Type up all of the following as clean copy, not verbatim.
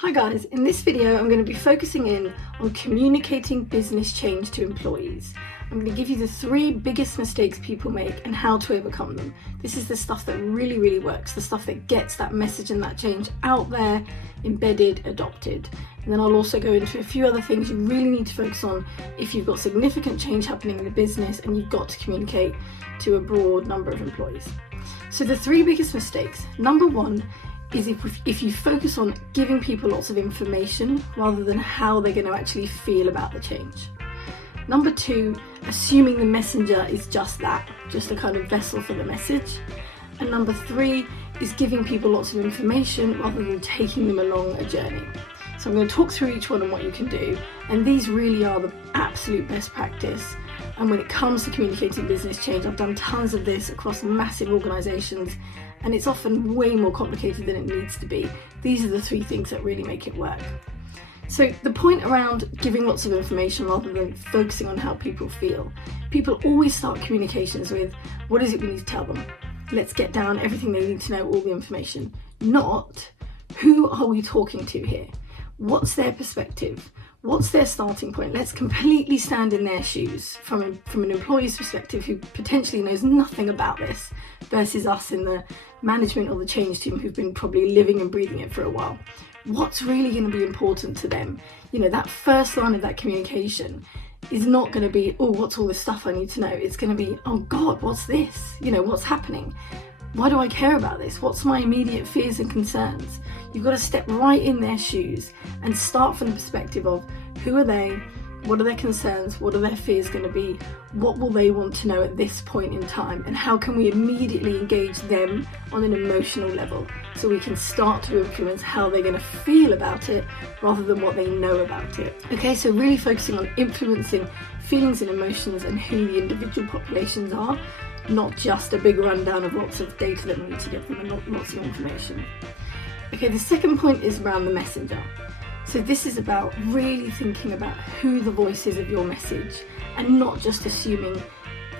Hi guys, in this video I'm going to be focusing in on communicating business change to employees. I'm going to give you the 3 biggest mistakes people make and how to overcome them. This is the stuff that really works, the stuff that gets that message and that change out there, embedded, adopted. And then I'll also go into a few other things you really need to focus on if you've got significant change happening in the business and you've got to communicate to a broad number of employees. So the 3 biggest mistakes. Number 1 is if you focus on giving people lots of information rather than how they're going to actually feel about the change. Number 2, assuming the messenger is just that, just a kind of vessel for the message. And number 3 is giving people lots of information rather than taking them along a journey. So I'm going to talk through each one and what you can do, and these really are the absolute best practice. And when it comes to communicating business change, I've done tons of this across massive organisations, and it's often way more complicated than it needs to be. These are the 3 things that really make it work. So the point around giving lots of information rather than focusing on how people feel. People always start communications with, what is it we need to tell them? Let's get down everything they need to know, all the information. Not, who are we talking to here? What's their perspective? What's their starting point? Let's completely stand in their shoes from an employee's perspective who potentially knows nothing about this versus us in the management or the change team who've been probably living and breathing it for a while. What's really going to be important to them? You know, that first line of that communication is not going to be, oh, what's all this stuff I need to know? It's going to be, oh God, what's this? You know, what's happening? Why do I care about this? What's my immediate fears and concerns? You've got to step right in their shoes and start from the perspective of, who are they? What are their concerns? What are their fears going to be? What will they want to know at this point in time? And how can we immediately engage them on an emotional level so we can start to influence how they're going to feel about it rather than what they know about it? Okay, so really focusing on influencing feelings and emotions and who the individual populations are, not just a big rundown of lots of data that we need to give them and lots of information. Okay, the second point is around the messenger. So this is about really thinking about who the voice is of your message and not just assuming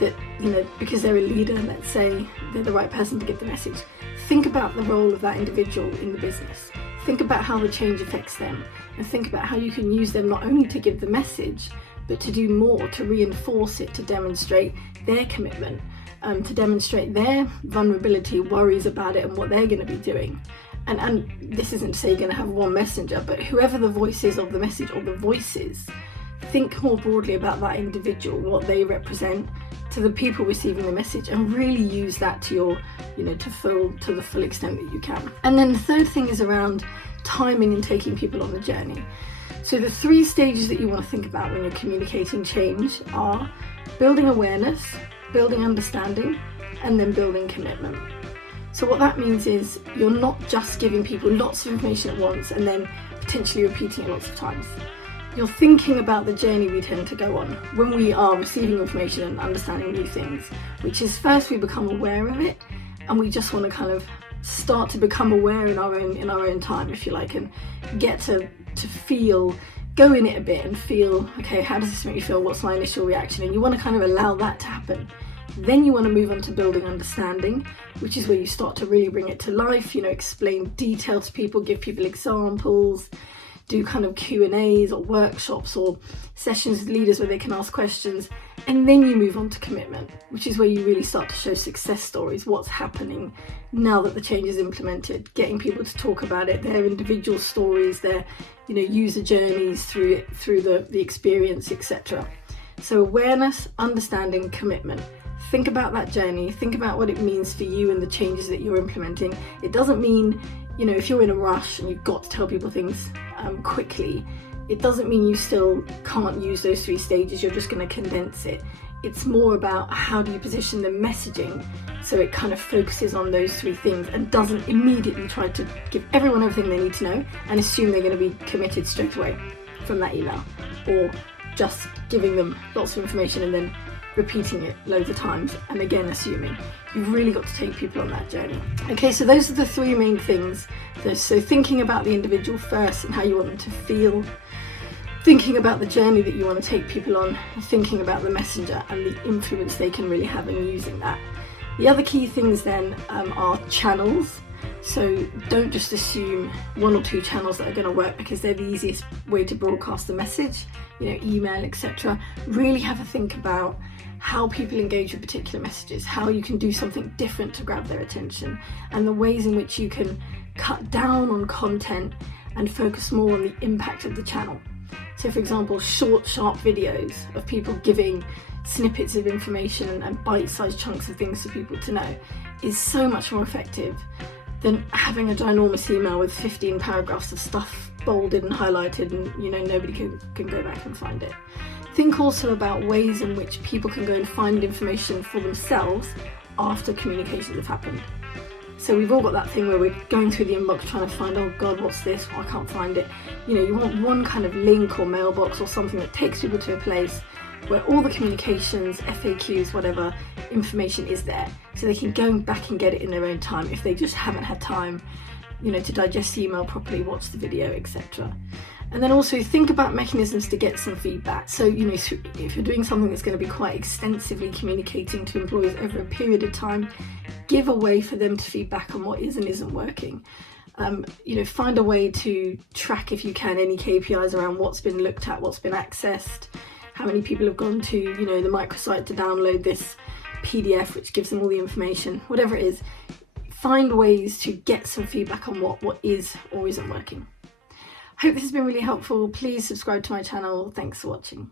that, you know, because they're a leader, let's say, they're the right person to give the message. Think about the role of that individual in the business. Think about how the change affects them and think about how you can use them not only to give the message, but to do more, to reinforce it, to demonstrate their commitment, to demonstrate their vulnerability, worries about it and what they're going to be doing. And this isn't to say you're going to have one messenger, but whoever the voice is of the message or the voices, think more broadly about that individual, what they represent to the people receiving the message, and really use that to your, you know, to the full extent that you can. And then the third thing is around timing and taking people on the journey. So the 3 stages that you want to think about when you're communicating change are building awareness, building understanding, and then building commitment. So what that means is you're not just giving people lots of information at once and then potentially repeating it lots of times. You're thinking about the journey we tend to go on when we are receiving information and understanding new things, which is first we become aware of it and we just want to kind of start to become aware in our own time, if you like, and get to feel, go in it a bit and feel, okay, how does this make me feel? What's my initial reaction? And you want to kind of allow that to happen. Then you want to move on to building understanding, which is where you start to really bring it to life, you know, explain detail to people, give people examples, do kind of Q&As or workshops or sessions with leaders where they can ask questions. And then you move on to commitment, which is where you really start to show success stories, what's happening now that the change is implemented, getting people to talk about it, their individual stories, their, you know, user journeys through the experience, etc. So awareness, understanding, commitment. Think about that journey, think about what it means for you and the changes that you're implementing. It doesn't mean, you know, if you're in a rush and you've got to tell people things quickly, it doesn't mean you still can't use those 3 stages, you're just going to condense it. It's more about how do you position the messaging so it kind of focuses on those 3 things and doesn't immediately try to give everyone everything they need to know and assume they're going to be committed straight away from that email, or just giving them lots of information and then repeating it loads of times and again assuming. You've really got to take people on that journey. Okay, so those are the 3 main things. So thinking about the individual first and how you want them to feel, thinking about the journey that you want to take people on, and thinking about the messenger and the influence they can really have in using that. The other key things then are channels. So don't just assume one or two channels that are going to work because they're the easiest way to broadcast the message, email, etc. Really have a think about how people engage with particular messages, how you can do something different to grab their attention, and the ways in which you can cut down on content and focus more on the impact of the channel. So for example, short, sharp videos of people giving snippets of information and bite-sized chunks of things for people to know is so much more effective than having a ginormous email with 15 paragraphs of stuff bolded and highlighted and nobody can go back and find it. Think also about ways in which people can go and find information for themselves after communications have happened. So we've all got that thing where we're going through the inbox trying to find, oh God, what's this? Well, I can't find it. You want one kind of link or mailbox or something that takes people to a place where all the communications, FAQs, whatever information is there, so they can go back and get it in their own time if they just haven't had time, to digest the email properly, watch the video, etc. And then also think about mechanisms to get some feedback. So, if you're doing something that's going to be quite extensively communicating to employees over a period of time, give a way for them to feedback on what is and isn't working. Find a way to track, if you can, any KPIs around what's been looked at, what's been accessed, how many people have gone to, the microsite to download this PDF, which gives them all the information, whatever it is. Find ways to get some feedback on what is or isn't working. Hope this has been really helpful. Please subscribe to my channel. Thanks for watching.